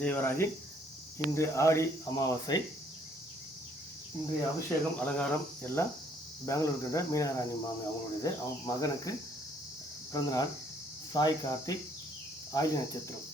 ஜெயவராகி இன்று ஆடி அமாவாசை. இன்றைய அபிஷேகம் அலங்காரம் எல்லாம் பெங்களூர் இருக்கின்ற மீனாராணி மாமி அவங்களுடையது. அவன் மகனுக்கு பிறந்தநாள் சாய் கார்த்திக் ஆயுத நட்சத்திரம்.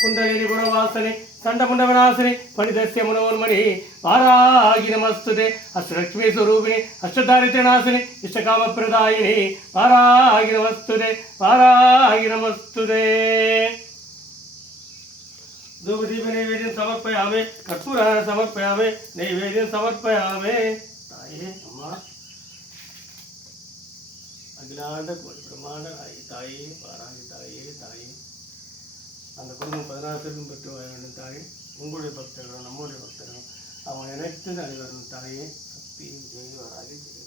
ಕುಂಡಲಿನಿ ಗುಣವಾಸನೆ ತಂಡಮುಂಡವನಾಸನೆ ಫಣಿತಸ್ಯ ಮುನವನ್ಮಣಿ ವಾರಾಗಿ ನಮಸ್ತುತೆ. ಅಷ್ಟಲಕ್ಷ್ಮೀ ಸ್ವರೂಪಿಣಿ ಅಷ್ಟದಾರಿದ್ರ್ಯನಾಸನೆ ಇಷ್ಟಕಾಮ ಪ್ರದಾಯಿಣಿ ವಾರಾಗಿ ನಮಸ್ತುತೆ ವಾರಾಗಿ ನಮಸ್ತುತೆ. ನೈವೇದ್ಯ ಸಮರ್ಪಯಾಮೆ ಕರ್ಪೂರ ಸಮರ್ಪಯಾಮೆ, ನೈವೇದ್ಯ ಸಮರ್ಪಯಾಮೆ. ತಾಯೇ, ಅಮ್ಮ. ಅಗ್ನಾಂಡ ಕೋಟಿ ಬ್ರಹ್ಮಾಂಡ, ತಾಯಿ ವಾರಾಗಿ ತಾಯಿ ತಾಯಿ. அந்த குடும்பம் பதினாறு பேருக்கும் பெற்று வர வேண்டும் தாயே. உங்களுடைய பக்தர்களும் நம்முடைய பக்தர்களும் அவங்க நினைத்தது அனைவரும் தாயே. சக்தி ஜெய்வராகி ஜெய்